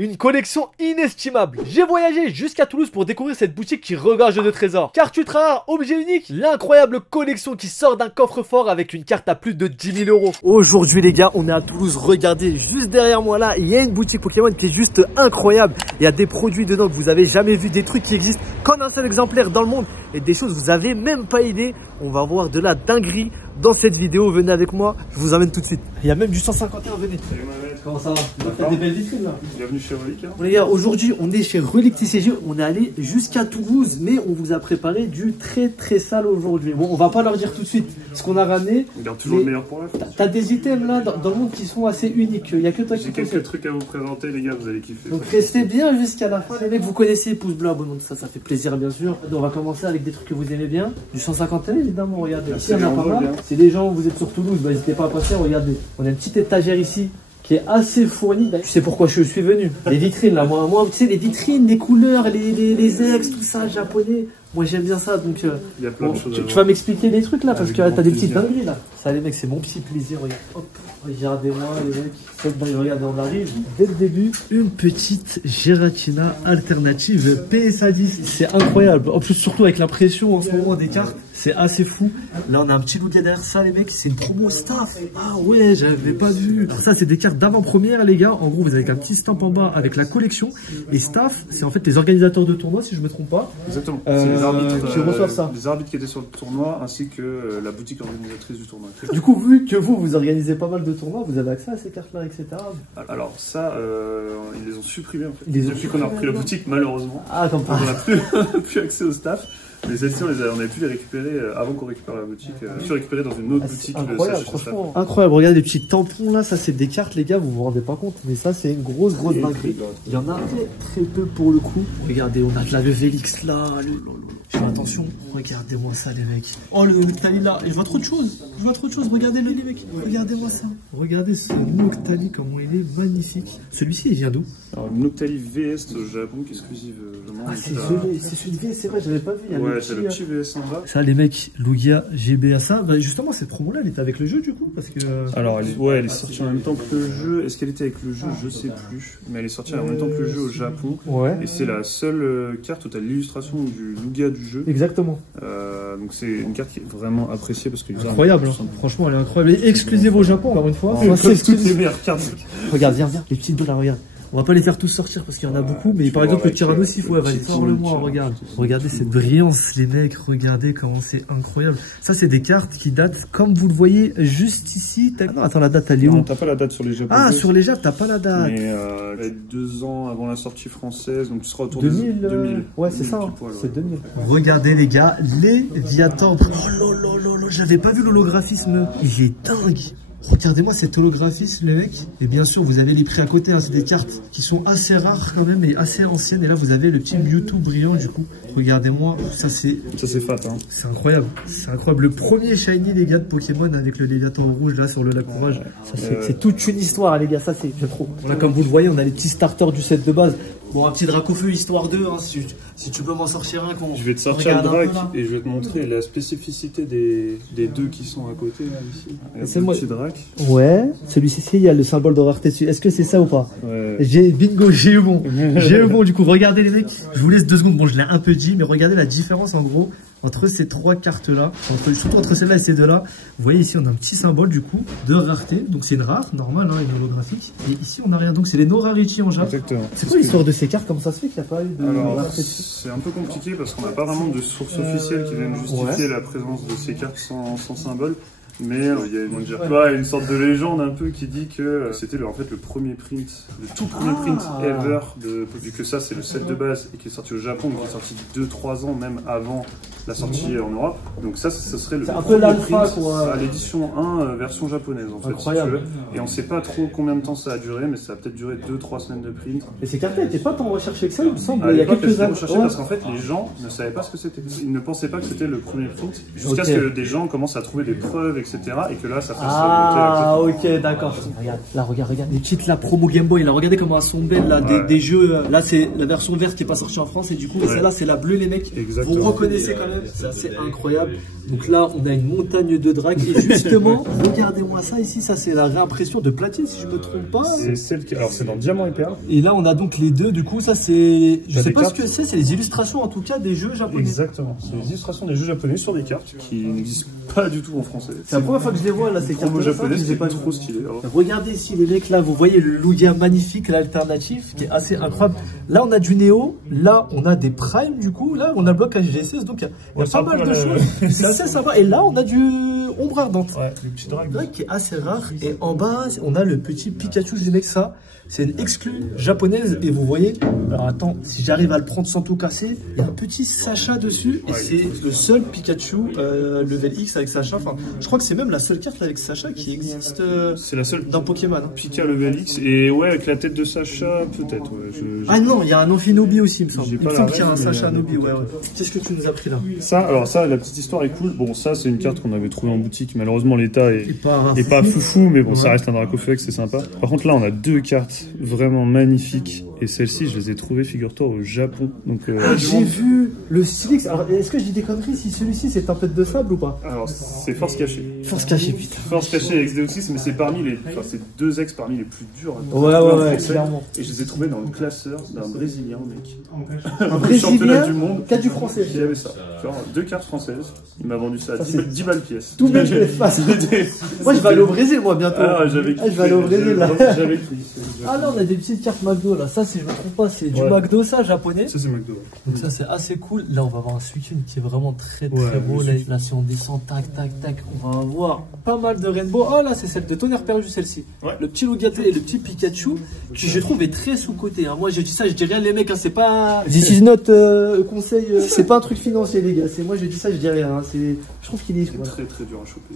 Une collection inestimable. J'ai voyagé jusqu'à Toulouse pour découvrir cette boutique qui regorge de trésors. Carte ultra rare, objet unique, l'incroyable collection qui sort d'un coffre-fort avec une carte à plus de 10 000 euros. Aujourd'hui les gars, on est à Toulouse. Regardez, juste derrière moi là, il y a une boutique Pokémon qui est juste incroyable. Il y a des produits dedans que vous avez jamais vu, des trucs qui existent qu'en un seul exemplaire dans le monde et des choses que vous avez même pas idée. On va voir de la dinguerie dans cette vidéo. Venez avec moi, je vous emmène tout de suite. Il y a même du 151, venez. Comment ça va? Vous faites des belles vitrines là. Bienvenue chez Relic. Hein. Bon, les gars, aujourd'hui on est chez Relic TCG. On est allé jusqu'à Toulouse, mais on vous a préparé du très sale aujourd'hui. Bon, on va pas leur dire tout de suite ce qu'on a ramené. On garde toujours le meilleur pour la fin. T'as des items là dans le monde qui sont assez uniques. Il y a que toi qui J'ai quelques trucs à vous présenter, les gars, vous allez kiffer. Donc restez bien jusqu'à la fin, les mecs. Vous connaissez, pouce bleu, abonnement, ça fait plaisir bien sûr. On va commencer avec des trucs que vous aimez bien. Du 151 évidemment, regardez. Ici, il y en a pas mal. Si les gens, vous êtes sur Toulouse, bah, n'hésitez pas à passer. Regardez, on a une petite étagère ici qui est assez fournie. Tu sais pourquoi je suis venu? Les vitrines là, moi tu sais, les vitrines, les couleurs, les ex, tout ça, japonais. Moi j'aime bien ça, donc il y a plein de choses tu vas m'expliquer des trucs là, parce que t'as des petites dingueries là. Ça les mecs, c'est mon petit plaisir, regarde. Hop, regardez-moi les mecs. Regardez, on arrive dès le début. Une petite Giratina alternative PSA 10. C'est incroyable. En plus, surtout avec la pression en ce moment des cartes. C'est assez fou. Là, on a un petit look derrière ça, les mecs. C'est une promo staff. Ah ouais, j'avais pas vu. Alors ça, c'est des cartes d'avant-première, les gars. En gros, vous avez un petit stamp en bas avec la collection. Et staff, c'est en fait les organisateurs de tournois, si je me trompe pas. Exactement. C'est les arbitres qui reçoivent ça. Les arbitres qui étaient sur le tournoi, ainsi que la boutique organisatrice du tournoi. Du coup, vu que vous organisez pas mal de tournois, vous avez accès à ces cartes-là, etc. Alors ça, ils les ont supprimés en fait. Depuis qu'on a repris la boutique, malheureusement. Ah, comme on n'a plus accès au staff. Mais celles-ci, on avait pu les récupérer avant qu'on récupère la boutique. On a pu récupérer dans une autre boutique. Incroyable, franchement. Incroyable, regardez les petits tampons là, ça c'est des cartes les gars, vous vous rendez pas compte. Mais ça c'est une grosse dinguerie. Il y en a très peu pour le coup. Regardez, on a de la Vélix là. Fais attention, regardez-moi ça les mecs. Oh le Noctali là, et je vois trop de choses. Regardez-le les mecs. Regardez-moi ça. Regardez ce Noctali, comment il est magnifique. Celui-ci il vient d'où? Alors Noctali VS au Japon qui est exclusive. Ah c'est celui de VS, c'est vrai, j'avais pas vu. Ouais, c'est le petit VS en bas. Ça les mecs, Lugia, GBA ça. Bah, justement cette promo là elle était avec le jeu du coup parce que... Alors elle est sortie en même temps que le jeu. Est-ce qu'elle était avec le jeu? Je sais plus. Mais elle est sortie en même temps que le jeu au Japon. Ouais. Et c'est la seule carte où tu as l'illustration du Lugia du jeu. Exactement. Donc c'est une carte qui est vraiment appréciée parce que... Incroyable, hein. Franchement elle est incroyable. Et exclusive au Japon encore une fois. C'est toutes les meilleures cartes. Regarde, viens, les petites deux là, regarde. On va pas les faire tous sortir parce qu'il y en a beaucoup, mais par exemple le Tyrannos, il faut, vas-y, sors-le-moi, regarde. Regardez cette brillance, les mecs, regardez comment c'est incroyable. Ça, c'est des cartes qui datent, comme vous le voyez, juste ici. Ah non, attends, la date, elle est où? Non, t'as pas la date sur les japonais. Ah, sur les Japs, t'as pas la date. Mais 2 ans avant la sortie française, donc tu seras autour 2000, de 2000. Ouais, c'est ça, c'est 2000. Regardez, les gars, les Viator. Oh là, j'avais pas vu l'holographisme. Il est dingue. Regardez-moi cet holographisme les mecs. Et bien sûr vous avez les prix à côté, hein. C'est des cartes qui sont assez rares quand même et assez anciennes. Et là vous avez le petit Mewtwo brillant du coup. Regardez-moi, ça c'est fat hein. C'est incroyable. C'est incroyable. Le premier shiny les gars de Pokémon avec le Léviathan rouge là sur le lac Courage. C'est toute une histoire les gars, ça c'est trop. Là comme vous le voyez on a les petits starters du set de base. Bon, un petit Dracofeu histoire 2, hein, si tu peux m'en sortir un. Je vais te sortir le drac et je vais te montrer la spécificité des deux qui sont à côté là ici. C'est moi. Petit drac. Ouais, celui-ci il y a le symbole de rareté dessus. Est-ce que c'est ça ou pas? Ouais. Bingo, j'ai eu bon. J'ai eu bon du coup. Regardez les mecs. Je vous laisse 2 secondes. Bon, je l'ai un peu dit, mais regardez la différence en gros entre ces 3 cartes là, surtout entre celle-là et ces deux-là. Vous voyez ici on a un petit symbole du coup de rareté, donc c'est une rare, normale, hein, une holographique. Et ici on n'a rien, donc c'est les no rarity en Japon. Exactement. C'est quoi l'histoire de ces cartes? Comment ça se fait qu'il n'y a pas eu de rareté? C'est un peu compliqué parce qu'on n'a pas vraiment de source officielle qui vienne justifier la présence de ces cartes sans symbole. Mais il y a une sorte de légende un peu qui dit que c'était en fait le premier print, le tout premier print ever, vu que ça c'est le set de base et qui est sorti au Japon, qui est sorti 2-3 ans même avant la sortie en Europe. Donc ça, ce serait le premier print à l'édition 1 version japonaise en fait. Incroyable. Si tu veux. Et on sait pas trop combien de temps ça a duré, mais ça a peut-être duré 2-3 semaines de print. Et ces cartes n'étaient pas tant recherchées que ça, il me semble. Il y a quelques années. Parce qu'en fait les gens ne savaient pas ce que c'était. Ils ne pensaient pas que c'était le premier print jusqu'à ce que des gens commencent à trouver des preuves, etc. etc. Et que là, ça fasse Ah, ok, d'accord. Regarde, là, regarde. Les petites, la promo Game Boy, là, regardez comment elles sont belles, là, des jeux. Là, c'est la version verte qui est pas sortie en France, et du coup, celle-là, c'est la bleue, les mecs. Exactement. Vous reconnaissez quand même, c'est assez incroyable. Donc là, on a une montagne de drague, et justement, regardez-moi ça ici, ça, c'est la réimpression de platine, si je me trompe pas. C'est celle qui. Alors, c'est dans Diamant et Perle. Et là, on a donc les deux, du coup, ça, c'est. Je sais pas ce que c'est les illustrations, en tout cas, des jeux japonais. Exactement. C'est les illustrations des jeux japonais sur des cartes qui n'existent pas du tout en français. C'est la première fois que je les vois, là, ces cartes japonaises, c'est pas trop stylé. Regardez ici, les mecs, là, vous voyez le Lugia magnifique, l'alternatif, qui est assez incroyable. Là, on a du Neo, là, on a des Prime, du coup, là, on a le bloc HG16, donc il y a pas mal de choses. C'est assez sympa. Et là, on a du Ombre Ardente. Ouais, le petit drague. Qui est assez rare. Et en bas, on a le petit Pikachu, les mecs, ça. C'est une exclue japonaise et vous voyez, alors attends, si j'arrive à le prendre sans tout casser, il y a un petit Sacha dessus et c'est le seul Pikachu level X avec Sacha. Enfin, je crois que c'est même la seule carte avec Sacha qui existe c'est la seule dans Pokémon. Hein. Pika level X et ouais, avec la tête de Sacha, peut-être. Ouais, Ah non, il y a un Amphinobi aussi, il me semble. Il me semble qu'il y a un Sacha Nobi, ouais. Qu'est-ce que tu nous as pris là? Ça, la petite histoire est cool. Bon, ça, c'est une carte qu'on avait trouvée en boutique. Malheureusement, l'état est pas foufou, mais bon, ça reste un Dracofeu, c'est sympa. Par contre, là, on a deux cartes vraiment magnifiques. Et celles-ci, je les ai trouvées, figure-toi, au Japon. Donc, j'ai vu le Stylix. Alors, est-ce que je dis des conneries si celui-ci c'est Tempête de Sable ou pas? Alors, c'est Force Cachée. Force Cachée, putain. Force Cachée avec Xdeoxys, mais c'est parmi les. Enfin, c'est deux ex parmi les plus durs. Ouais, clairement. Et je les ai trouvés dans le classeur d'un Brésilien, mec. Un Brésilien du monde. Qui a du français. Qui avait ça. Genre, deux cartes françaises. Il m'a vendu ça à 10 balles pièce. Tout bête, moi, je vais aller au Brésil, moi, bientôt. Ah, je vais aller au Brésil, là. Ah non, on a des petites cartes McDo, là. Ça, si je me trompe pas, c'est du McDo, ça, japonais. Ça, c'est McDo. Donc, ça, c'est assez cool. Là, on va avoir un Suicune qui est vraiment très beau. Là, si on descend, tac, on va avoir pas mal de rainbow. Oh, là, c'est celle de Tonnerre Perdu, celle-ci. Ouais. Le petit Lugia et le petit Pikachu, qui je trouve est très sous-côté. Hein. Moi, je dis ça, je dis rien, les mecs, hein, c'est pas. This is not conseil. C'est pas un truc financier, les gars. Moi, je dis ça, je dis rien. Hein. Je trouve qu'il est très dur à choper.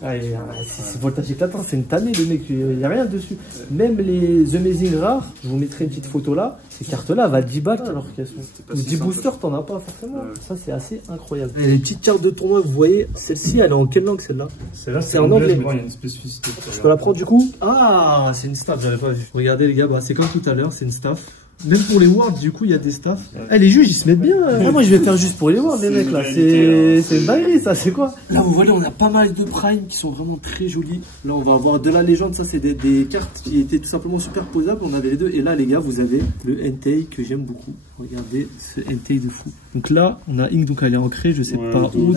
C'est voltage éclatant, c'est une tannée, le mec. Il n'y a rien dessus. Même les Amazing rares, je vous mettrai une petite photo là. Ces cartes-là valent 10 balles alors qu'elles sont. 10 boosters, t'en as pas forcément. Ça, c'est assez incroyable. Et les petites cartes de tournoi, vous voyez, celle-ci, elle est en quelle langue celle-là? Celle-là, c'est en anglais. Il y a une spécificité. Je peux la prendre du coup? Ah, c'est une staff, j'avais pas vu. Regardez les gars, c'est comme tout à l'heure, c'est une staff. Même pour les wards, du coup, il y a des staffs. Les juges, ils se mettent bien. Moi, je vais faire juste pour les wards, les mecs, là. C'est une dinguerie, ça, c'est quoi? Là, vous voyez, on a pas mal de prime qui sont vraiment très jolis. Là, on va avoir de la légende. Ça, c'est des cartes qui étaient tout simplement superposables. On avait les deux. Et là, les gars, vous avez le Entei que j'aime beaucoup. Regardez ce Entei de fou. Donc là, on a Ink, donc elle est ancrée, je sais pas où.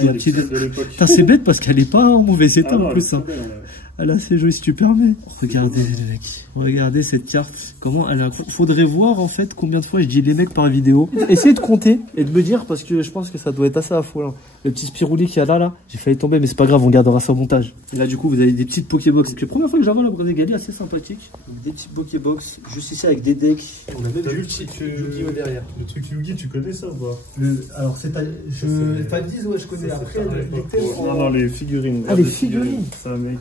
C'est bête parce qu'elle est pas en mauvais état en plus. Ah là, c'est joli si tu permets. Regardez les mecs. Regardez cette carte. Comment elle a. Faudrait voir en fait combien de fois je dis les mecs par vidéo. Essayez de compter et de me dire parce que je pense que ça doit être assez affolant. Le petit Spirouli qu'il y a là, j'ai failli tomber, mais c'est pas grave, on gardera ça au montage. Et là, du coup, vous avez des petites Pokébox. C'est la première fois que j'avais la Brésil assez sympathique. Donc, des petites Pokébox juste ici avec des decks. On a même du Yu-Gi-Oh derrière. Le truc Yu-Gi, tu connais ça ou pas? Alors, c'est. Pas 10, ouais, je connais. Après, non, les figurines. Ah, les figurines. Ça, mec.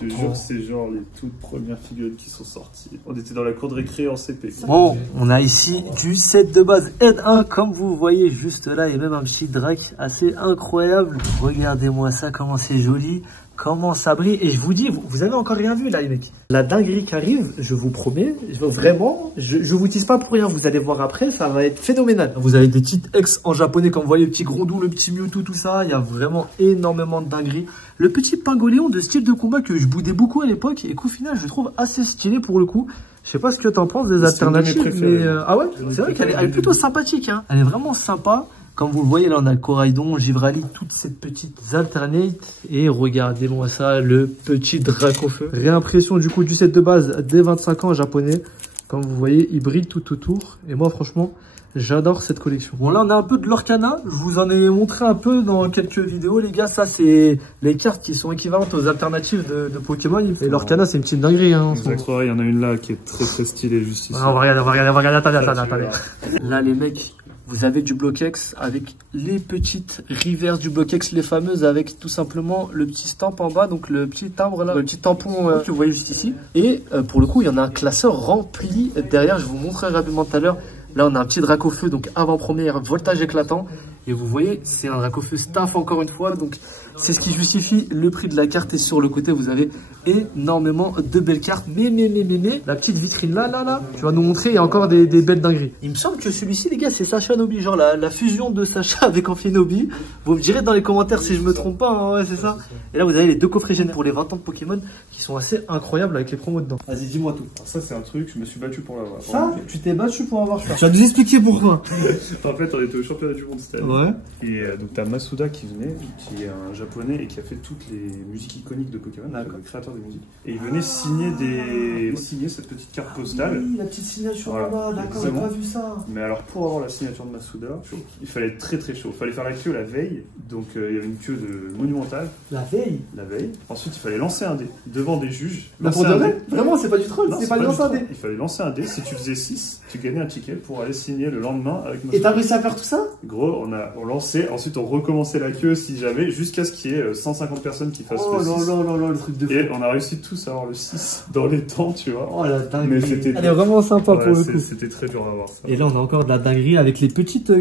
Je te jure, c'est genre les toutes premières figurines qui sont sorties. On était dans la cour de récré en CP. Bon, on a ici du set de base N1, comme vous voyez juste là, et même un petit drac assez incroyable. Regardez-moi ça, comment c'est joli, comment ça brille. Et je vous dis, vous avez encore rien vu là, les mecs. La dinguerie qui arrive, je vous promets, vraiment, je vous tease pas pour rien, vous allez voir après, ça va être phénoménal. Vous avez des petites ex en japonais, comme vous voyez, le petit Grondou, le petit Mewtwo, tout ça. Il y a vraiment énormément de dingueries. Le petit Pingoléon de style de combat que je boudais beaucoup à l'époque et qu'au final, je trouve assez stylé pour le coup. Je sais pas ce que t'en penses des alternatives, mais ah ouais, c'est vrai qu'elle est plutôt sympathique, hein. Elle est vraiment sympa. Comme vous le voyez, là, on a le Coraidon, Givrali, toutes ces petites alternates. Et regardez-moi ça, le petit Dracofeu. Réimpression du coup du set de base dès 25 ans en japonais. Comme vous voyez, il brille tout autour. Et moi, franchement, j'adore cette collection. Bon, là, on a un peu de l'Orcana. Je vous en ai montré un peu dans quelques vidéos, les gars. Ça, c'est les cartes qui sont équivalentes aux alternatives de Pokémon. Et l'Orcana, c'est une petite dinguerie, hein. Exactement, il y en a une là qui est très stylée, juste ici. On va regarder. Attendez. Là, les mecs, vous avez du Bloquex avec les petites reverses du Bloquex, les fameuses, avec tout simplement le petit stamp en bas, donc le petit timbre là, le petit tampon que vous voyez juste ici. Et pour le coup, il y en a un classeur rempli derrière, je vous montrerai rapidement tout à l'heure. Là, on a un petit Dracofeu, donc avant-première, voltage éclatant. Et vous voyez, c'est un Dracofeu staff encore une fois. Donc c'est ce qui justifie le prix de la carte. Et sur le côté, vous avez énormément de belles cartes. Mais, la petite vitrine là, tu vas nous montrer, il y a encore des belles dingueries. Il me semble que celui-ci, les gars, c'est Sacha Nobi. Genre la fusion de Sacha avec Amphinobi. Vous me direz dans les commentaires si je me trompe pas. Hein, ouais, c'est ça. Et là, vous avez les 2 coffrets généraux pour les 20 ans de Pokémon qui sont assez incroyables avec les promos dedans. Vas-y, dis-moi tout. Alors ça, c'est un truc, je me suis battu pour l'avoir. Ça, tu t'es battu pour avoir ça. Tu vas nous expliquer pourquoi. En fait, on était au championnat du monde cette année. Ouais. Et donc, t'as Masuda qui venait, qui est un japonais et qui a fait toutes les musiques iconiques de Pokémon, le créateur des musiques. Et il venait signer cette petite carte postale. Oui, la petite signature là-bas, d'accord, j'ai pas vu ça. Mais alors, pour avoir la signature de Masuda, il fallait être très chaud. Il fallait faire la queue la veille, donc il y avait une queue monumentale. La veille. Ensuite, il fallait lancer un dé devant des juges. Vraiment, c'est pas du troll, c'est pas lancer un dé. Il fallait lancer un dé. Si tu faisais 6, tu gagnais un ticket pour aller signer le lendemain avec Masuda. Et t'as réussi à faire tout ça? Gros, on lançait, ensuite on recommençait la queue si jamais, jusqu'à ce qu'il y ait 150 personnes qui fassent le 6. Oh là, le truc de fou. Et on a réussi tous à avoir le 6 dans les temps, tu vois. Oh la dinguerie. Mais c'était elle est vraiment sympa pour le coup. C'était très dur à avoir ça. Et là, on a encore de la dinguerie avec les petites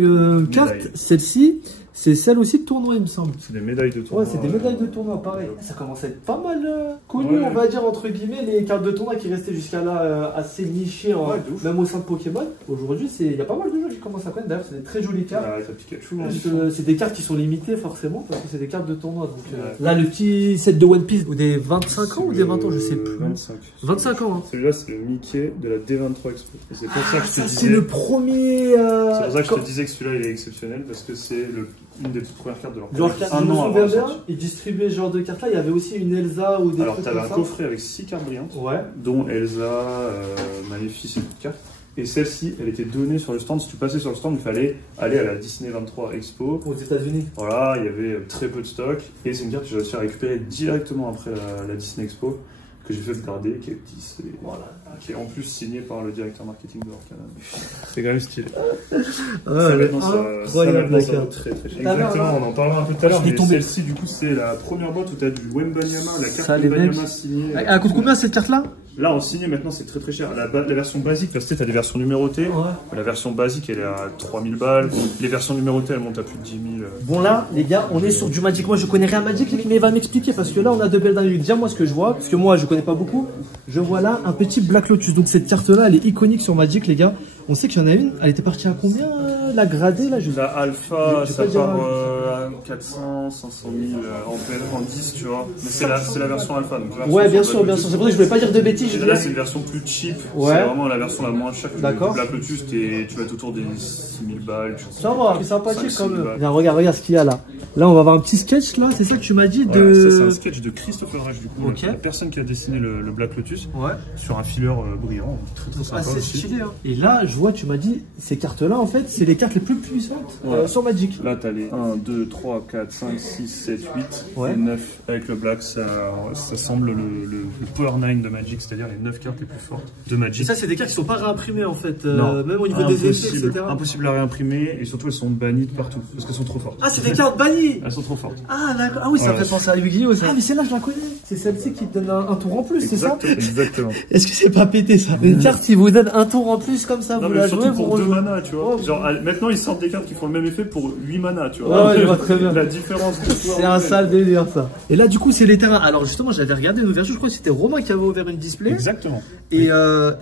cartes. Celle-ci, c'est celle aussi de tournoi, il me semble. C'est des médailles de tournoi. Ouais, c'est des médailles de tournoi, pareil. Ça commence à être pas mal connu, on va dire, entre guillemets, les cartes de tournoi qui restaient jusqu'à là assez nichées, même au sein de Pokémon. Aujourd'hui, il y a pas mal de jeux qui commencent à connaître. D'ailleurs, c'est des très jolies cartes. Ah, Pikachu, c'est des cartes qui sont limitées, forcément, parce que c'est des cartes de tournoi. Donc, là, le petit set de One Piece, ou des 25 ans ou des 20 ans, je sais plus. 25 ans, hein. Celui-là, c'est le Mickey de la D23 Expo. Et c'est pour ça que je te disais. C'est le premier. C'est pour ça que je te disais que celui-là, il est exceptionnel, parce que c'est une des toutes premières cartes de leur collection. Un an avant. Ils distribuaient ce genre de cartes là. Il y avait aussi une Elsa ou des. Alors, t'avais un coffret avec 6 cartes brillantes, dont Elsa, Maléfice et toute carte. Et celle-ci, elle était donnée sur le stand. Si tu passais sur le stand, il fallait aller à la Disney 23 Expo. Aux États-Unis. Voilà, il y avait très peu de stock. Et c'est une carte que j'ai réussi à récupérer directement après la Disney Expo, que j'ai fait garder, qui est petit, qui est en plus signé par le directeur marketing de Orkana. C'est quand même stylé. Ça vaut très cher. Exactement, on en parlera un peu tout à l'heure, mais celle-ci, du coup, c'est la première boîte où tu as du Wembanyama, la carte Wembanyama signée. Elle coûte combien cette carte-là? Là, en signé, maintenant, c'est très cher. La version basique, parce que tu as des versions numérotées. La version basique, elle est à 3000 balles. Les versions numérotées, elles montent à plus de 10 000. Bon, là, les gars, on est sur du Magic. Moi, je connais rien à Magic, mais il va m'expliquer parce que là, on a de belles dingueries. Déjà, moi, ce que je vois, parce que moi, je connais pas beaucoup, je vois là un petit Black Lotus. Donc, cette carte-là, elle est iconique sur Magic, les gars. On sait qu'il y en a une. Elle était partie à combien, la gradée, là? La Alpha, ça part à 400, 500 000 en 10, tu vois. Mais c'est la version Alpha. Donc ouais, bien sûr. C'est pour ça que je voulais pas dire de bêtises. Là, c'est une version plus cheap. C'est vraiment la version la moins chère. D'accord. Black Lotus, tu vas être autour des 6000 balles. Ça va, c'est sympathique quand même. Bien, regarde ce qu'il y a là. Là, on va avoir un petit sketch là, c'est ça que tu m'as dit de. Ça, c'est un sketch de Christopher Reich, du coup. La personne qui a dessiné le Black Lotus. Sur un fileur brillant. Très sympa. C'est stylé, hein. Et là, je vois, tu m'as dit, ces cartes-là, en fait, c'est les cartes les plus puissantes sur Magic. Là, t'as les 1, 2, 3, 4, 5, 6, 7, 8 et 9. Avec le Black, ça semble le Power 9 de Magic, c'est-à-dire les 9 cartes les plus fortes de Magic. Et ça, c'est des cartes qui sont pas réimprimées, en fait. Même au niveau des effets, etc. Impossible à réimprimer, et surtout, elles sont bannies de partout, parce qu'elles sont trop fortes. Ah, c'est des cartes bannies. Elles sont trop fortes. Ah, d'accord. Ah oui, ça fait penser à Yu-Gi-Oh! Ah, mais celle-là, je la connais. C'est celle-ci qui te donne un tour en plus, c'est ça? Exactement. Est-ce que c'est pas pété, ça? Une carte qui vous donne un tour en plus, comme ça, vous la jouez pour 2 mana, tu vois. Genre, maintenant, ils sortent des cartes qui font le même effet pour 8 mana, tu vois. Ouais, je vois très bien. La différence de c'est un sale délire, ça. Et là, du coup, c'est les terrains. Alors, justement, j'avais regardé une version, je crois que c'était Romain qui avait ouvert une display. Exactement. Et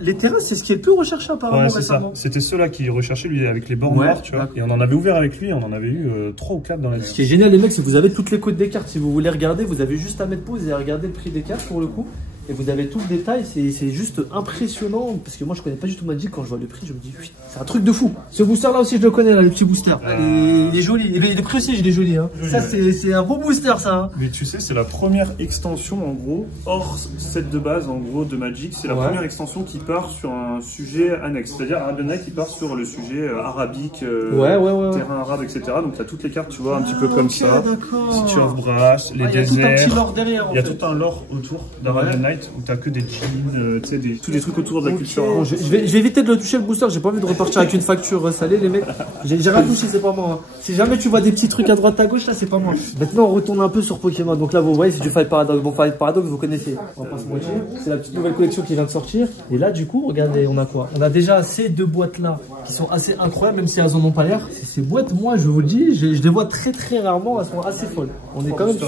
les terrains, c'est ce qui est le plus recherché, apparemment. Ouais, c'est ça. C'était ceux-là qui recherchaient, lui, avec les bords noirs, tu vois. Et on en avait ouvert avec lui, on en avait eu 3 ou 4 dans la liste. Ce qui est génial, les mecs, c'est que vous avez toutes les codes des cartes. Si vous voulez regarder, vous avez juste à mettre pause et à regarder le prix des cartes pour le coup. Et vous avez tout le détail, c'est juste impressionnant. Parce que moi je connais pas du tout Magic, quand je vois le prix, je me dis oui, c'est un truc de fou. Ce booster là aussi je le connais, là, le petit booster. Il est joli, il est précis, il est joli. Hein. Ça c'est un beau booster ça. Hein. Mais tu sais, c'est la première extension en gros, hors set de base en gros de Magic, c'est la première extension qui part sur un sujet annexe. C'est-à-dire Arabian Night qui part sur le sujet arabique, terrain arabe, etc. Donc tu as toutes les cartes, tu vois, un petit peu comme ça. City of Brass, les déserts. Il y a tout un petit lore derrière. Il y a tout un lore autour d'Arabian Night. Fortnite où t'as que des jeans, tu sais, tous les trucs autour de la culture. Bon, je vais éviter de le toucher le booster, j'ai pas envie de repartir avec une facture salée les mecs. J'ai rien touché, c'est pas moi. Si jamais tu vois des petits trucs à droite à gauche là, c'est pas moi. Maintenant on retourne un peu sur Pokémon. Donc là vous voyez c'est du Fight Paradox. Bon Fight Paradox vous connaissez, on va pas se mentir. C'est la petite nouvelle collection qui vient de sortir. Et là du coup regardez on a quoi? On a déjà ces deux boîtes là qui sont assez incroyables même si elles en ont pas l'air. Ces boîtes moi je vous le dis, je les vois très rarement, elles sont assez folles. On est quand même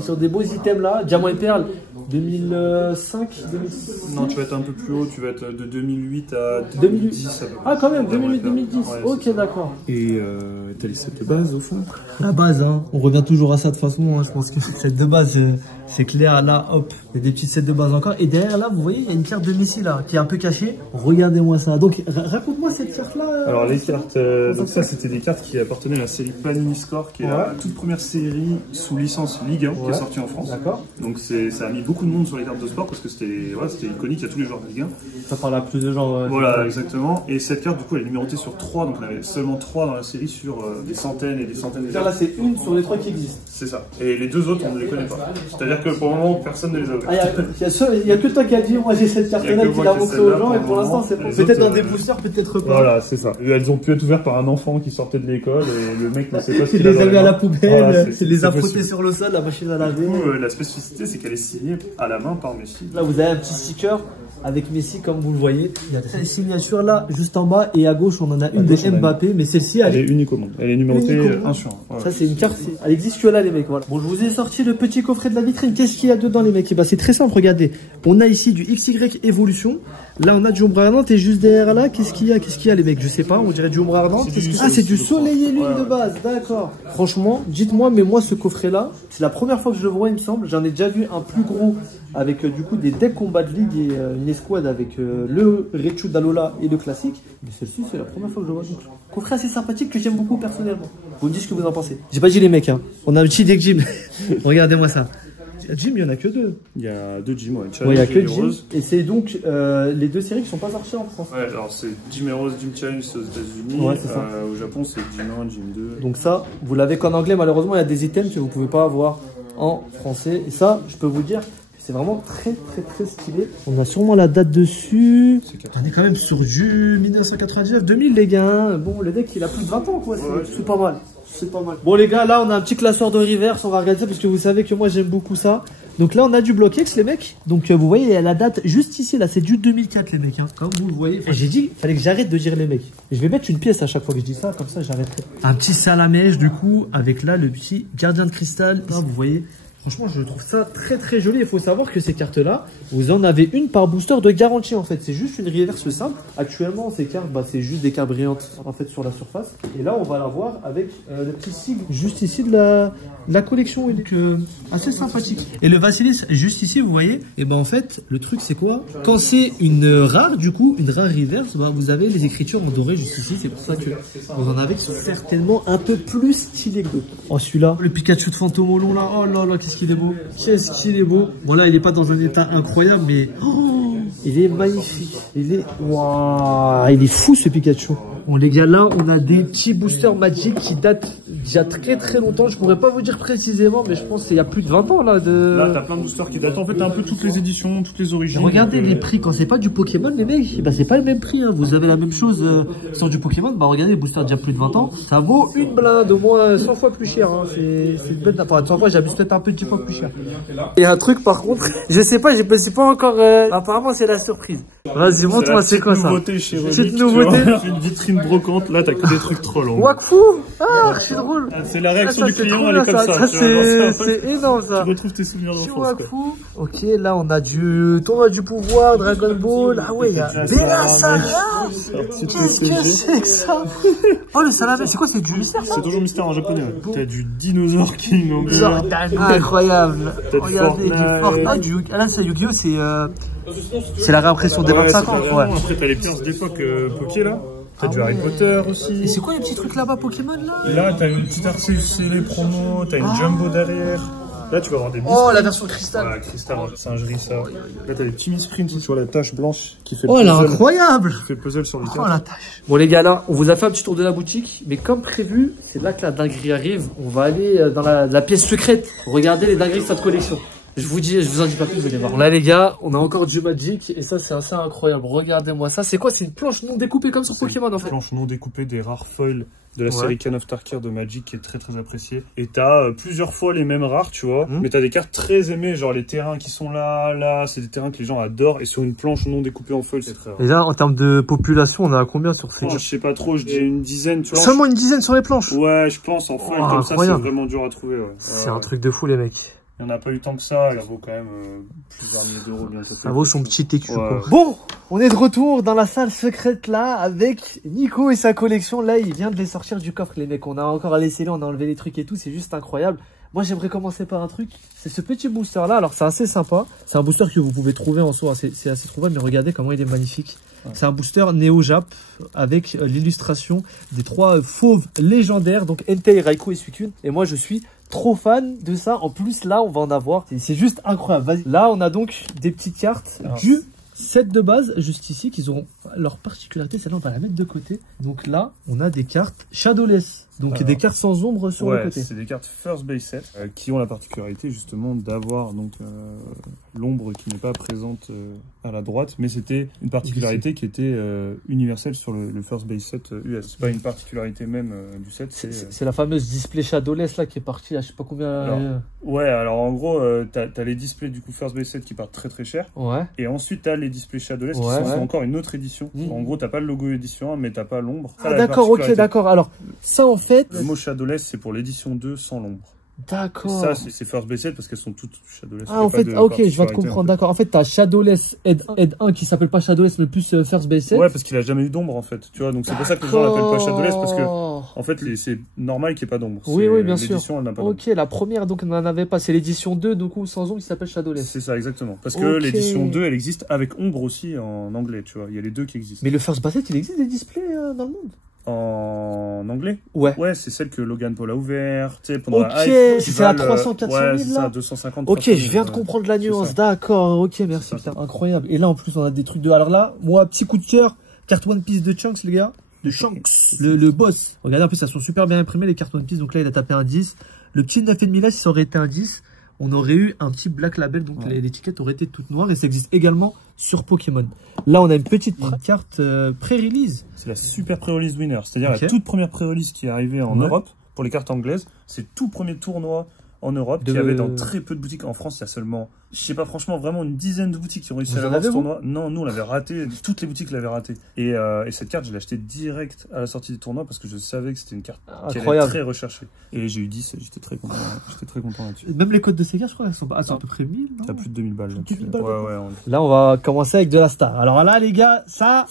sur des beaux items là. Diamant et perle 2005, 2006. Non tu vas être un peu plus haut, tu vas être de 2008 à 2010. Ah quand même 2008-2010. Ouais, ok d'accord. Et t'as les sets de base au fond. La base hein, on revient toujours à ça de toute façon, hein. Je pense que cette de base c'est clair, là hop, il y a des petites sets de base encore. Et derrière là vous voyez il y a une carte de Messi là qui est un peu cachée. Regardez-moi ça, donc raconte-moi cette carte là. Alors les cartes, donc ça c'était des cartes qui appartenaient à la série Panini Score qui est la toute première série sous licence Ligue 1 qui est sortie en France. D'accord. Donc ça a mis beaucoup de monde sur les cartes de sport parce que c'était iconique, il y a tous les joueurs de Ligue 1. Ça parle à plus de gens. Voilà exactement, et cette carte du coup elle est numérotée sur 3, donc on avait seulement 3 dans la série sur des centaines et des centaines de cartes. Là c'est une sur les 3 qui existent. C'est ça, et les deux autres on ne les connaît pas. C'est-à-dire que pour le moment personne ne les a ouvertes. Il y a que toi qui as dit moi j'ai cette carte là qui l'a montré aux gens et pour l'instant c'est bon. Peut-être dans des boosters, peut-être pas. Voilà c'est ça. Elles ont pu être ouvertes par un enfant qui sortait de l'école et le mec ne sait pas ce qu'il a. Il les a mis à la poubelle, il les a frottés possible. sur le sol, la machine à laver. Du coup la spécificité c'est qu'elle est signée à la main par Messi. Là vous avez un petit sticker avec Messi comme vous le voyez. Il y a cette signature là juste en bas et à gauche on en a une de Mbappé, mais celle-ci elle est unique au monde. Elle est numérotée 1 sur 1. Voilà. Ça c'est une carte, elle existe que là les mecs. Voilà. Bon je vous ai sorti le petit coffret de la vitrine. Qu'est-ce qu'il y a dedans les mecs? Et bah c'est très simple, regardez. On a ici du XY Evolution. Là on a du ombre ardente et juste derrière là qu'est-ce qu'il y a les mecs? Je sais pas, on dirait du ombre ardente. Ah c'est du soleil et lune de base, d'accord. Franchement dites-moi, mais moi ce coffret là c'est la première fois que je le vois il me semble. J'en ai déjà vu un plus gros avec du coup des decks combat de ligue et une escouade avec le Raichu d'Alola et le classique. Mais celle-ci c'est la première fois que je le vois. Donc, coffret assez sympathique que j'aime beaucoup personnellement. Vous me dites ce que vous en pensez. J'ai pas dit les mecs hein. On a un petit deck gym. Regardez-moi ça. Gym, il y en a que 2. Il y a 2 gyms, il y a que Gym. Et c'est donc les 2 séries qui sont pas sorties en France. Ouais, alors c'est Gym et Rose, Gym Challenge aux États-Unis. Ouais, au Japon, c'est Gym 1, Gym 2. Donc ça, vous l'avez qu'en anglais. Malheureusement, il y a des items que vous pouvez pas avoir en français. Et ça, je peux vous dire, c'est vraiment très stylé. On a sûrement la date dessus. On est quand même sur du 1999-2000 les gars. Bon, le deck il a plus de 20 ans quoi. C'est pas mal. C'est pas mal. Bon les gars, là on a un petit classeur de reverse, on va regarder ça parce que vous savez que moi j'aime beaucoup ça. Donc là on a du bloc X les mecs. Donc vous voyez il y a la date juste ici là, c'est du 2004 les mecs hein. Comme vous le voyez. J'ai dit fallait que j'arrête de dire les mecs. Je vais mettre une pièce à chaque fois que je dis ça, comme ça j'arrêterai. Un petit salamèche du coup avec là le petit gardien de cristal. Là vous voyez. Franchement, je trouve ça très joli. Il faut savoir que ces cartes-là, vous en avez une par booster de garantie en fait. C'est juste une reverse simple. Actuellement, ces cartes, bah, c'est juste des cartes brillantes en fait sur la surface. Et là, on va la voir avec le petit sigle juste ici de la collection. Donc, assez sympathique. Et le Vasilis, juste ici, vous voyez. Et ben en fait, le truc c'est quoi? Quand c'est une rare, du coup, une rare reverse, bah, vous avez les écritures en doré juste ici. C'est pour ça que vous en avez qui sont certainement un peu plus stylés que d'autres. Oh, celui-là, le Pikachu de Fantomolon là. Oh là là, qu'est-ce qu'il est beau. Qu'est-ce qu'il est beau. Bon là il est pas dans un état incroyable mais il est magnifique. Il est waouh, il est fou ce Pikachu. Bon les gars là on a des petits boosters Magic qui datent d'il y a très longtemps. Je pourrais pas vous dire précisément mais je pense qu'il y a plus de 20 ans là de... Là t'as plein de boosters qui datent en fait t'as un peu toutes les éditions, toutes les origines. Regardez les prix quand c'est pas du Pokémon les mecs, bah c'est pas le même prix hein. Vous avez la même chose sans du Pokémon, bah regardez les boosters d'il y a plus de 20 ans. Ça vaut une blinde au moins 100 fois plus cher hein. C'est une bête d'appareil. 100 fois j'abuse peut-être un peu 10 fois plus cher. Et un truc par contre, je sais pas, c'est pas encore apparemment c'est la surprise. Vas-y montre-moi c'est quoi ça. Petite nouveauté. Une vitrine brocante, là t'as que des trucs trop longs. Wakfu. Ah, c'est drôle. C'est la réaction du client, elle est comme ça. C'est énorme ça. Tu retrouves tes souvenirs d'enfance. Ok, là on a du tournoi du pouvoir, Dragon Ball. Ah ouais, il y a Bella Saga. Qu'est-ce que c'est que ça? Oh le salamé, c'est quoi? C'est du mystère ça? C'est toujours mystère en japonais. T'as du Dinosaur King en bleu. Incroyable. Regardez, du Fortnite, du Yu-Gi-Oh! Là c'est Yu-Gi-Oh! C'est la réimpression des 25 ans. Ouais. Après t'as les pierces d'époque Poké là. T'as du Harry Potter aussi. Et c'est quoi les petits trucs là-bas Pokémon là? Là t'as une petite Arceus les promos, t'as une Jumbo derrière. Là tu vas avoir des biscuits. Oh la version cristal. Ouais, cristal, singerie ça. Là t'as des petits misprints sur la tache blanche qui fait le puzzle. Oh elle est incroyable. Qui fait le puzzle sur les cartes. Oh la tâche. Bon les gars là, on vous a fait un petit tour de la boutique. Mais comme prévu, c'est là que la dinguerie arrive. On va aller dans la pièce secrète. Regardez les dingueries de cette collection. Je vous en dis pas plus, vous allez voir. Là les gars, on a encore du Magic et ça c'est assez incroyable. Regardez-moi ça, c'est quoi? C'est une planche non découpée comme sur Pokémon en fait. Une planche non découpée des rares foils de la série Can of Tarkir de Magic qui est très très appréciée. Et t'as plusieurs fois les mêmes rares, tu vois. Mais t'as des cartes très aimées, genre les terrains qui sont là, c'est des terrains que les gens adorent. Et sur une planche non découpée en foil, c'est très rare. Et là, en termes de population, on a combien sur ces? Je sais pas trop, je dis une dizaine, tu vois. Seulement une dizaine sur les planches? Ouais, je pense, en foil comme ça, c'est vraiment dur à trouver. Ouais. C'est un truc de fou les mecs. Il n'y en a pas eu tant que ça, ça vaut quand même plusieurs milliers d'euros bientôt. Ça vaut son petit écu quoi. Bon, on est de retour dans la salle secrète là avec Nico et sa collection. Là, il vient de les sortir du coffre les mecs. On a encore laissé là, on a enlevé les trucs et tout, c'est juste incroyable. Moi, j'aimerais commencer par un truc, c'est ce petit booster là. Alors, c'est assez sympa. C'est un booster que vous pouvez trouver en soi, c'est assez trouvable, mais regardez comment il est magnifique. C'est un booster Néo-Jap avec l'illustration des 3 fauves légendaires, donc Entei, Raikou et Suicune. Et moi, je suis trop fan de ça. En plus, là, on va en avoir. C'est juste incroyable. Vas-y. Là, on a donc des petites cartes du set de base, juste ici, qui auront leur particularité. Celle-là, on va la mettre de côté. Donc là, on a des cartes Shadowless. Donc des cartes sans ombre sur le côté. C'est des cartes First Base Set qui ont la particularité justement d'avoir donc l'ombre qui n'est pas présente à la droite, mais c'était une particularité qui était universelle sur le First Base Set US. C'est pas une particularité même du set. C'est la fameuse display Shadowless là qui est partie à je sais pas combien. Alors, ouais, alors en gros, t'as les displays du coup First Base Set qui partent très très cher. Ouais. Et ensuite t'as les displays Shadowless qui sont encore une autre édition. En gros, t'as pas le logo édition 1, mais t'as pas l'ombre. Ah d'accord, ok, d'accord. Alors ça en fait. Le mot Shadowless, c'est pour l'édition 2 sans l'ombre. D'accord. Ça, c'est First Base Set parce qu'elles sont toutes Shadowless. Ah, en fait, ok, je vais te comprendre, d'accord. En fait, t'as Shadowless Ed 1 qui s'appelle pas Shadowless mais plus First Base Set. Ouais, parce qu'il a jamais eu d'ombre en fait. Tu vois, donc c'est pour ça que les gens l'appellent pas Shadowless parce que, en fait, c'est normal qu'il n'y ait pas d'ombre. Oui, oui, bien sûr. L'édition, elle n'a pas d'ombre. Ok, la première, donc, on n'en avait pas. C'est l'édition 2, donc, sans ombre, qui s'appelle Shadowless. C'est ça, exactement. Parce que l'édition 2, elle existe avec ombre aussi en anglais, tu vois. Il y a les deux qui existent. Mais le First Base Set, il existe des displays dans le monde? En anglais? Ouais. Ouais, c'est celle que Logan Paul a ouverte, tu sais, pendant la hype. C'est à 300, 400 000 ouais, là? c'est ça, 250, ok, je viens de comprendre la nuance, d'accord, ok, merci, putain, incroyable. Et là, en plus, on a des trucs de... Alors là, moi, petit coup de cœur, carte One Piece de Shanks, les gars. De Shanks, le boss. Regardez, en plus, elles sont super bien imprimées, les cartes One Piece, donc là, il a tapé un 10. Le petit 9,5 là, si ça aurait été un 10, on aurait eu un petit black label, donc l'étiquette aurait été toute noire, et ça existe également sur Pokémon. Là, on a une petite carte pré-release. C'est la super pré-release winner, c'est-à-dire la toute première pré-release qui est arrivée en Europe pour les cartes anglaises. C'est le tout premier tournoi en Europe qui avait dans très peu de boutiques. En France, il y a seulement, je sais pas, franchement, vraiment une dizaine de boutiques qui ont réussi à avoir ce tournoi. Non, nous, on l'avait raté. Toutes les boutiques l'avaient raté. Et cette carte, je l'ai achetée direct à la sortie du tournoi parce que je savais que c'était une carte qui allait être très recherchée. Et j'ai eu 10 et j'étais très content. J'étais très content là-dessus. Même les codes de ces cartes, je crois, elles sont à peu près 1000. T'as plus de 2000 balles. Là, on va commencer avec de la star. Alors là, les gars, ça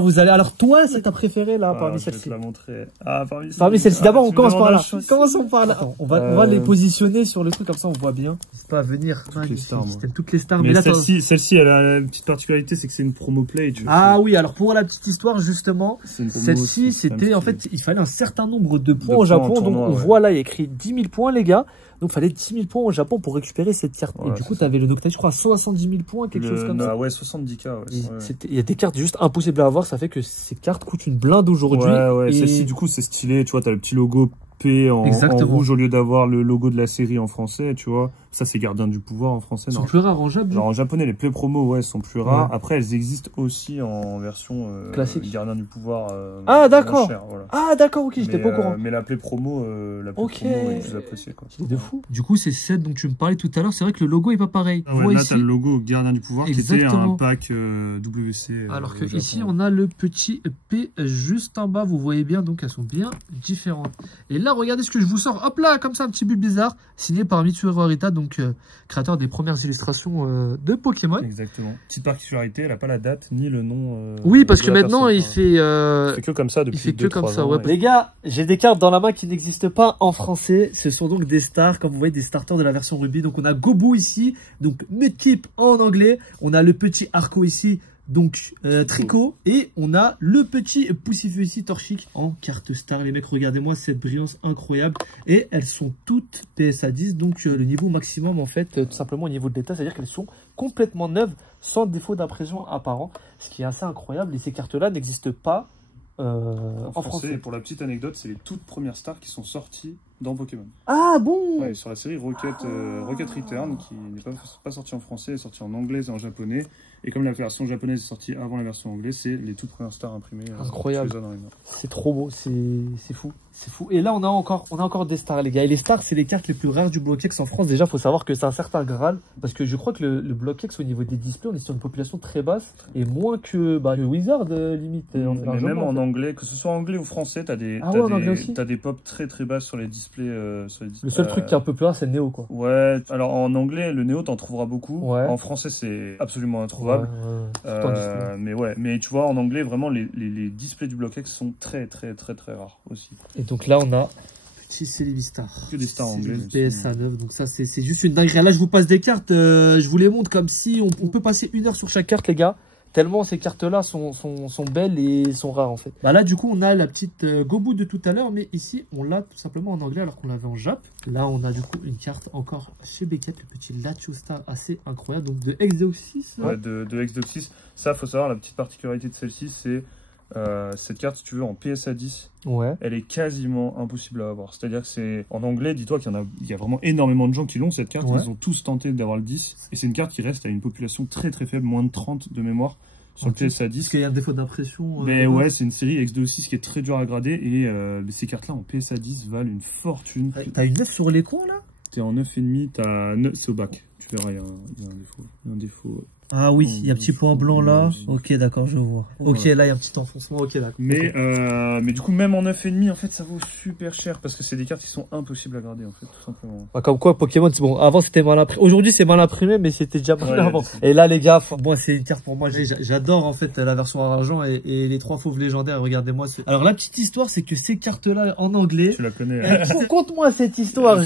vous allez. Alors toi, c'est ta préférée là parmi celles-ci. Je vais te la montrer. Ah, parmi celles-ci. D'abord, on commence par là. Commençons par là. On va les positionner sur le truc comme ça, on voit bien. N'hésite pas à venir. Toutes les stars. Mais celle-ci, elle a une petite particularité, c'est que c'est une promo play. Tu vois, ah oui, alors pour la petite histoire, justement, celle-ci, c'était en fait, il fallait un certain nombre de points au Japon. Donc on voit là, il y a écrit 10 000 points, les gars. Donc il fallait 10 000 points au Japon pour récupérer cette carte. Et du coup, tu avais le Noctali, je crois, à 70 000 points, quelque chose comme ça. Ouais, 70K. Il y a des cartes juste impossibles à avoir. Ça fait que ces cartes coûtent une blinde aujourd'hui. Ouais, celle-ci, du coup, c'est stylé. Tu vois, t'as le petit logo en rouge au lieu d'avoir le logo de la série en français, tu vois. Ça, c'est Gardien du Pouvoir en français. Ils sont plus rares en japonais. Genre en japonais, les play promos, sont plus rares. Après, elles existent aussi en version classique. Gardien du Pouvoir. Ah, d'accord. Voilà. Ah, d'accord, ok, j'étais pas au courant. Mais la play promo, est plus appréciée, quoi. C'est de fou. Du coup, c'est celle dont tu me parlais tout à l'heure. C'est vrai que le logo est pas pareil. Là, t'as le logo Gardien du Pouvoir qui était un pack WC. Alors que ici, on a le petit P juste en bas. Vous voyez bien, donc elles sont bien différentes. Et là, regardez ce que je vous sors. Hop là, comme ça, un petit but bizarre, signé par Mitsuhiro Arita, donc créateur des premières illustrations de Pokémon. Exactement. Petite particularité, elle n'a pas la date ni le nom. Oui, parce que maintenant, il fait que comme ça depuis. Il fait que comme ça. Ouais. Les gars, j'ai des cartes dans la main qui n'existent pas en français. Ce sont donc des stars, comme vous voyez, des starters de la version Ruby. Donc on a Gobu ici, donc Mudkip en anglais. On a le petit Arco ici. Donc Tricot, et on a le petit Poussifeu ici, Torchic en carte star. Les mecs, regardez-moi cette brillance incroyable, et elles sont toutes PSA 10, donc le niveau maximum en fait, tout simplement au niveau de l'état, c'est-à-dire qu'elles sont complètement neuves, sans défaut d'impression apparent, ce qui est assez incroyable. Et ces cartes là n'existent pas en français. Et pour la petite anecdote, c'est les toutes premières stars qui sont sorties dans Pokémon. Ah bon? Ouais, sur la série Rocket Return, qui n'est pas sortie en français, est sortie en anglais et en japonais. Et comme la version japonaise est sortie avant la version anglaise, c'est les toutes premières stars imprimées. Incroyable. C'est trop beau, c'est fou. C'est fou. Et là, on a encore des stars, les gars. Et les stars, c'est les cartes les plus rares du Block-X en France. Déjà, il faut savoir que c'est un certain Graal. Parce que je crois que le Block-X, au niveau des displays, on est sur une population très basse. Et moins que le Wizard, limite. Mais même en anglais, que ce soit anglais ou français, t'as des pop très très basses sur les displays. Le seul truc qui est un peu plus rare, c'est le Néo, quoi. Ouais, alors en anglais, le Néo, t'en trouveras beaucoup. Ouais. En français, c'est absolument introuvable. Mais tu vois, en anglais, vraiment, les displays du Block-X sont très très très très rares aussi. Et donc là, on a petit Celebi-Star. Que des stars anglaises. PSA 9, donc ça, c'est juste une dinguerie. Là, je vous passe des cartes, je vous les montre comme si on peut passer 1 heure sur chaque carte, les gars. Tellement ces cartes-là sont belles et sont rares, en fait. Bah là, du coup, on a la petite Gobu de tout à l'heure, mais ici, on l'a tout simplement en anglais alors qu'on l'avait en Jap. Là, on a du coup une carte encore chez Beckett, le petit Lachio Star assez incroyable, donc de Exoxys. Ouais, de Exoxys. Ça, faut savoir, la petite particularité de celle-ci, c'est cette carte, si tu veux, en PSA 10, elle est quasiment impossible à avoir. C'est-à-dire que c'est en anglais, dis-toi qu'il y a vraiment énormément de gens qui l'ont, cette carte. Ils ont tous tenté d'avoir le 10. Et c'est une carte qui reste à une population très très faible, moins de 30 de mémoire sur le PSA 10. Parce qu'il y a un défaut d'impression. Mais ouais, c'est une série X26 qui est très dure à grader. Et ces cartes-là en PSA 10 valent une fortune. T'as une 9 sur les coins là? T'es en 9,5, c'est au bac. Tu verras, il y a un défaut. Ah oui, il y a un petit point blanc là. Ok, d'accord, je vois. Ok, là, il y a un petit enfoncement. Ok, d'accord. Mais du coup, même en 9,5, en fait, ça vaut super cher parce que c'est des cartes qui sont impossibles à garder, en fait, tout simplement. Bah, comme quoi, Pokémon, c'est bon. Avant, c'était mal imprimé. Aujourd'hui, c'est mal imprimé, mais c'était déjà mal avant. Et là, les gars, moi, c'est une carte pour moi. J'adore, en fait, la version argent et les 3 fauves légendaires. Regardez-moi. Alors, la petite histoire, c'est que ces cartes-là, en anglais. Tu la connais. Conte-moi cette histoire.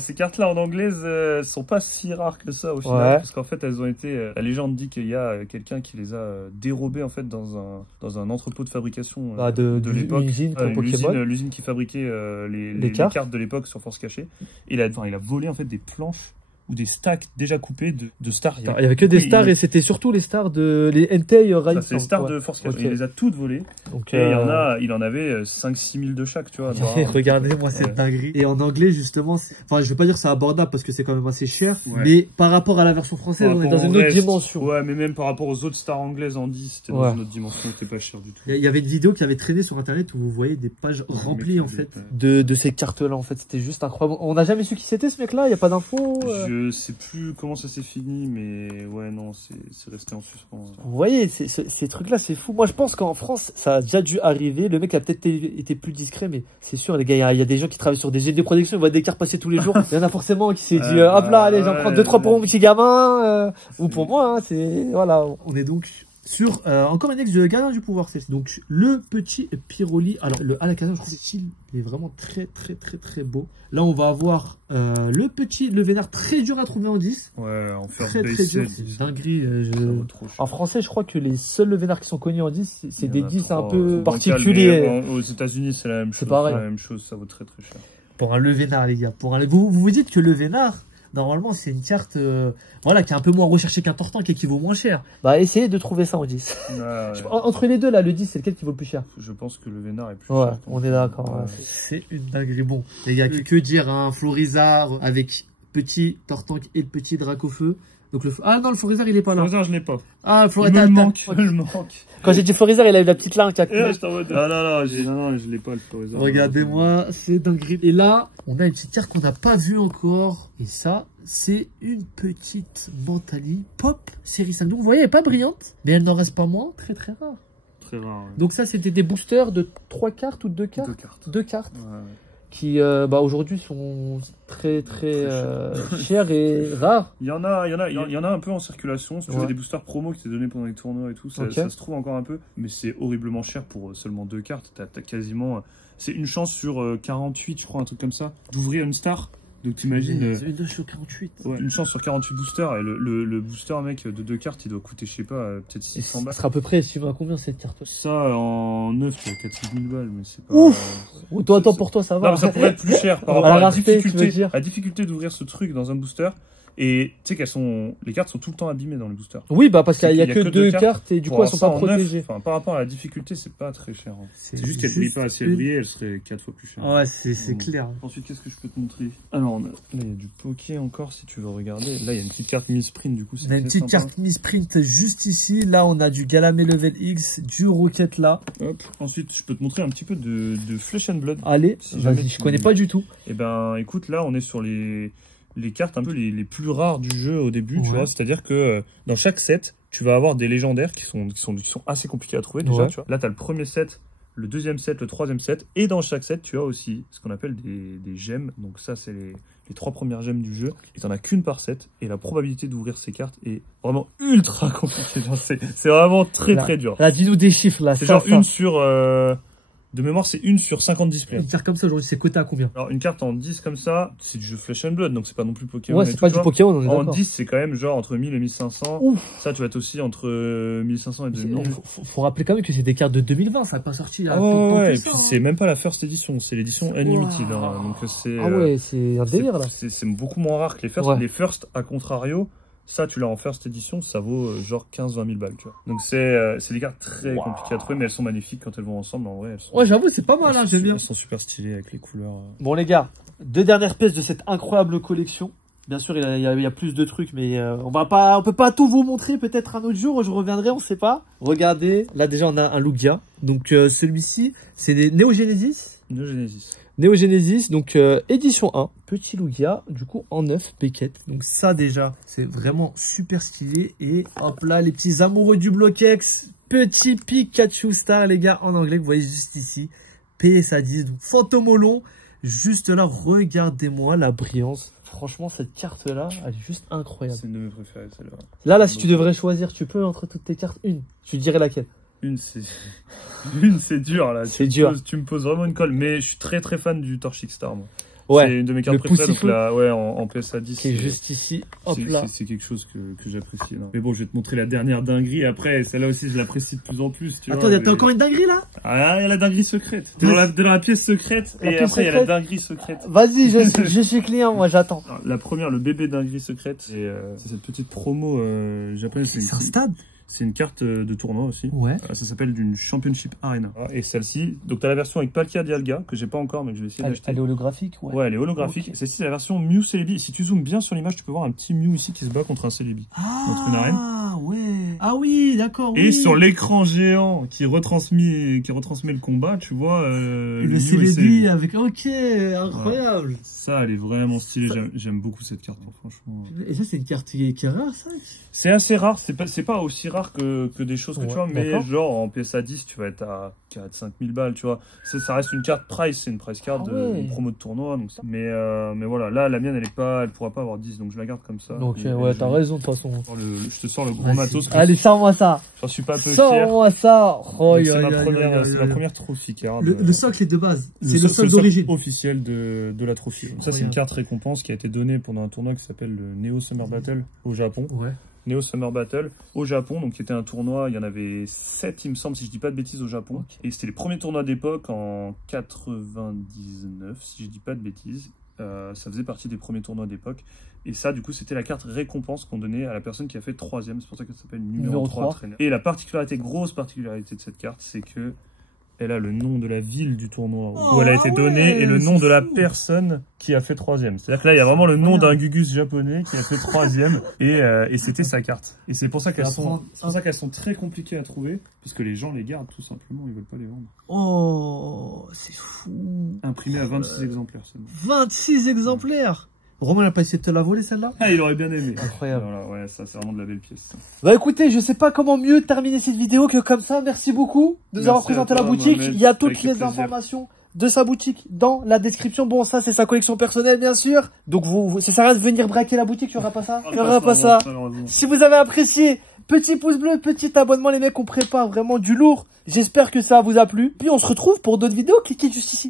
Ces cartes-là, en anglaise, sont pas si rares que ça, au final. Parce qu'en fait, elles ont été, la légende dit qu'il y a quelqu'un qui les a dérobées en fait dans un entrepôt de fabrication de l'époque, l'usine qui fabriquait les cartes de l'époque sur Force Cachée. Il a volé en fait des planches ou des stacks déjà coupés de stars. Il y avait que des stars et c'était surtout les stars de les Entei Rai. C'est les stars de Force Cachée. Il les a toutes volées. Donc, et il en avait 5-6 000 de chaque, tu vois. Regardez-moi cette dinguerie. Et en anglais justement, enfin je veux pas dire c'est abordable parce que c'est quand même assez cher, mais par rapport à la version française, on est dans une autre dimension. Ouais, mais même par rapport aux autres stars anglaises en 10, c'était dans une autre dimension, c'était pas cher du tout. Il y avait une vidéo qui avait traîné sur internet où vous voyez des pages remplies en fait de ces cartes-là. En fait, c'était juste incroyable. On n'a jamais su qui c'était ce mec-là. Il y a pas d'infos. Je sais plus comment ça s'est fini, mais ouais, non, c'est resté en suspens. Vous voyez, ces trucs-là, c'est fou. Moi, je pense qu'en France, ça a déjà dû arriver. Le mec a peut-être été plus discret, mais c'est sûr, les gars, il y a des gens qui travaillent sur des gènes de production, ils voient des cartes passer tous les jours. Il y en a forcément qui s'est dit, hop là, allez, j'en prends 2-3 pour mon petit gamin, ou pour moi, c'est, voilà. On est donc sur encore une ex de Gardien du Pouvoir, c'est donc le petit Pyroli. Alors le Alakazam, je trouve que style est vraiment très très très très beau. Là on va avoir le Vénard très dur à trouver en 10. Ouais, en très très dur, c'est une dinguerie. En français, je crois que les seuls Vénards qui sont connus en 10, c'est des 10 un peu particuliers. Aux États-Unis, c'est la même chose. C'est pareil. La même chose, ça vaut très très cher. Pour un Vénard, les gars, vous vous dites que le Vénard, normalement, c'est une carte voilà, qui est un peu moins recherchée qu'un Tortank et qui vaut moins cher. Bah, essayez de trouver ça en 10. Entre les deux, là, le 10, c'est lequel qui vaut le plus cher? Je pense que le Vénard est plus cher. Ouais, on est d'accord. C'est une dinguerie. Bon, les gars, que dire, un Florizard avec petit Tortank et le petit Dracofeu. Donc ah non, le Florizard, il est pas là. Le Florizard, je l'ai pas. Ah, le Florizard, il me manque. Quand j'ai dit Florizard, il a eu la petite langue. Non, je l'ai pas, le Florizard. Regardez-moi, c'est dinguerie. Et là, on a une petite carte qu'on n'a pas vue encore. Et ça, c'est une petite Mentali Pop série 5. Donc, vous voyez, elle n'est pas brillante, mais elle n'en reste pas moins. Très, très rare. Très rare, ouais. Donc ça, c'était des boosters de 3 cartes ou 2 cartes? 2 cartes. Ouais. Qui aujourd'hui sont très très chers et rares. Il y en a un peu en circulation. Si tu veux des boosters promo qui t'es donné pendant les tournois et tout, ça se trouve encore un peu, mais c'est horriblement cher pour seulement 2 cartes. T'as quasiment, c'est une chance sur 48, je crois, un truc comme ça, d'ouvrir une star. Donc t'imagines une chance sur 48. Ouais, une chance sur 48 boosters et le booster mec de 2 cartes il doit coûter je sais pas peut-être 600 balles. Ça sera à peu près estimé à combien cette carte? Ça en 9 tu as 4000 balles mais c'est pas. Ouf. Toi pour toi ça va. Non mais ça pourrait être plus cher par rapport à la difficulté d'ouvrir ce truc dans un booster. Et tu sais qu'elles sont, les cartes sont tout le temps abîmées dans le booster. Oui, bah parce qu'il y a que 2 cartes et du coup elles sont pas protégées. Enfin, par rapport à la difficulté, c'est pas très cher. Hein. C'est juste qu'elle brille pas. Si elle brillait, elle serait 4 fois plus chère. Ouais, c'est clair. Ensuite, qu'est-ce que je peux te montrer? Alors, là, il y a du poké encore si tu veux regarder. Là, il y a une petite carte mi-sprint du coup. On a une petite carte mi-sprint juste ici. Là, on a du Galamé Level X, du Rocket là. Hop. Ensuite, je peux te montrer un petit peu de Flesh and Blood. Allez, si vas-y, je connais pas du tout. Et ben, écoute, là, on est sur les cartes un peu les plus rares du jeu au début, tu vois. C'est-à-dire que dans chaque set, tu vas avoir des légendaires qui sont assez compliqués à trouver déjà, tu vois. Là, tu as le premier set, le deuxième set, le troisième set. Et dans chaque set, tu as aussi ce qu'on appelle des gemmes. Donc ça, c'est les 3 premières gemmes du jeu. Et t'en as qu'une par set. Et la probabilité d'ouvrir ces cartes est vraiment ultra compliquée. C'est vraiment très dur. Là, dis-nous des chiffres là. C'est genre une sur... De mémoire, c'est 1 sur 50 displays. Une carte comme ça aujourd'hui, c'est coté à combien? Alors, une carte en 10 comme ça, c'est du jeu Flesh and Blood, donc c'est pas non plus Pokémon. Ouais, c'est pas du Pokémon, on est d'accord. En 10, c'est quand même genre entre 1000 et 1500. Ouf. Ça, tu vas être aussi entre 1500 et 2000. Faut rappeler quand même que c'est des cartes de 2020, ça n'a pas sorti il y a ouais, et puis c'est même pas la first edition, c'est l'édition Unlimited. Hein, donc c'est. Ah ouais, c'est un délire là. C'est beaucoup moins rare que les first. Les first, à contrario. Ça, tu l'as en first edition, ça vaut genre 15-20 000 balles, tu vois. Donc c'est des cartes très compliquées à trouver, mais elles sont magnifiques quand elles vont ensemble, en vrai. Elles sont... Ouais, j'avoue, c'est pas mal, hein, j'aime bien. Elles sont super stylées avec les couleurs. Bon, les gars, 2 dernières pièces de cette incroyable collection. Bien sûr, il y a plus de trucs, mais on peut pas tout vous montrer. Peut-être un autre jour, je reviendrai, on sait pas. Regardez, là déjà, on a un Lugia. Donc celui-ci, c'est des Neo Genesis. Neo Genesis, donc édition 1, petit Lugia, du coup en 9, Beckett. Donc ça déjà, c'est vraiment super stylé. Et hop là, les petits amoureux du Bloquex, petit Pikachu Star, les gars, en anglais, vous voyez juste ici. PSA 10, donc Fantomolon. Juste là, regardez-moi la brillance. Franchement, cette carte-là, elle est juste incroyable. C'est une de mes préférées, celle-là. Là, si tu devrais choisir, tu peux entre toutes tes cartes, une. Tu dirais laquelle? Une, c'est dur, là. C'est dur. Tu me poses vraiment une colle, mais je suis très fan du Torchic Star, moi. Ouais. C'est une de mes cartes préférées, donc là, ouais, en PSA 10. Qui est juste ici, hop là. C'est quelque chose que j'apprécie, là. Mais bon, je vais te montrer la dernière dinguerie. Après, celle-là aussi, je l'apprécie de plus en plus, tu vois. Attends, t'as encore une dinguerie, là? Ah, il y a la dinguerie secrète. T'es dans la pièce secrète, et après, il y a la dinguerie secrète. Vas-y, je suis client, moi, j'attends. La première, le bébé dinguerie secrète, c'est cette petite promo japonaise. C'est un stade? C'est une carte de tournoi aussi. Ouais. Ça s'appelle d'une Championship Arena. Et celle-ci, donc tu as la version avec Palkia Dialga, que j'ai pas encore, mais que je vais essayer d'acheter. Elle est holographique, ouais. Ouais, elle est holographique. Okay. Celle-ci, c'est la version Mew Celebi. Si tu zoomes bien sur l'image, tu peux voir un petit Mew ici qui se bat contre un Celebi. Contre une arène. Ah ouais. Ah oui, d'accord. Et sur l'écran géant qui retransmet le combat, tu vois le Celebi avec. Ok, incroyable. Ouais. Ça, elle est vraiment stylée. J'aime beaucoup cette carte, franchement. Et ça, c'est une carte qui est rare, ça? C'est assez rare. C'est pas aussi rare que des choses que tu vois, mais genre en PSA 10, tu vas être à 4-5 000 balles, tu vois. Ça reste une carte price, c'est une price card une promo de tournoi. Donc mais voilà, là, la mienne, elle pourra pas avoir 10, donc je la garde comme ça. Donc ouais, t'as raison, de toute façon. Je te sors le gros matos. Allez, sors-moi ça. J'en suis pas peu fier. Sors-moi ça. C'est ma première trophy card. Le socle est de base. C'est le socle d'origine. Officiel de la trophy. Ça, c'est une carte récompense qui a été donnée pendant un tournoi qui s'appelle le Neo Summer Battle au Japon. Ouais. Neo Summer Battle au Japon, donc qui était un tournoi, il y en avait 7 il me semble, si je dis pas de bêtises, au Japon. Okay. Et c'était les premiers tournois d'époque en 99, si je dis pas de bêtises. Ça faisait partie des premiers tournois d'époque. Et ça, du coup, c'était la carte récompense qu'on donnait à la personne qui a fait 3ème. C'est pour ça qu'elle s'appelle numéro 3 traîneur. Et la grosse particularité de cette carte, c'est que elle a le nom de la ville du tournoi où elle a été donnée et le nom de la personne qui a fait 3ème. C'est-à-dire que là, il y a vraiment le nom d'un Gugus japonais qui a fait 3ème et c'était sa carte. Et c'est pour ça qu'elles sont très compliquées à trouver parce que les gens les gardent tout simplement, ils veulent pas les vendre. Oh, c'est fou. Imprimé à 26 exemplaires seulement. 26 exemplaires. Romain n'a pas essayé de te la voler celle-là? Ah, il aurait bien aimé. Incroyable. Voilà, ouais, ça c'est vraiment de la belle pièce. Ça. Bah écoutez, je sais pas comment mieux terminer cette vidéo que comme ça. Merci beaucoup de nous avoir présenté la boutique. Il y a toutes les informations de sa boutique dans la description. Bon, ça c'est sa collection personnelle bien sûr. Donc ça sert à rien de venir braquer la boutique, il y aura pas ça. Il y aura pas ça. Si vous avez apprécié, petit pouce bleu, petit abonnement les mecs, on prépare vraiment du lourd. J'espère que ça vous a plu. Puis on se retrouve pour d'autres vidéos, cliquez juste ici.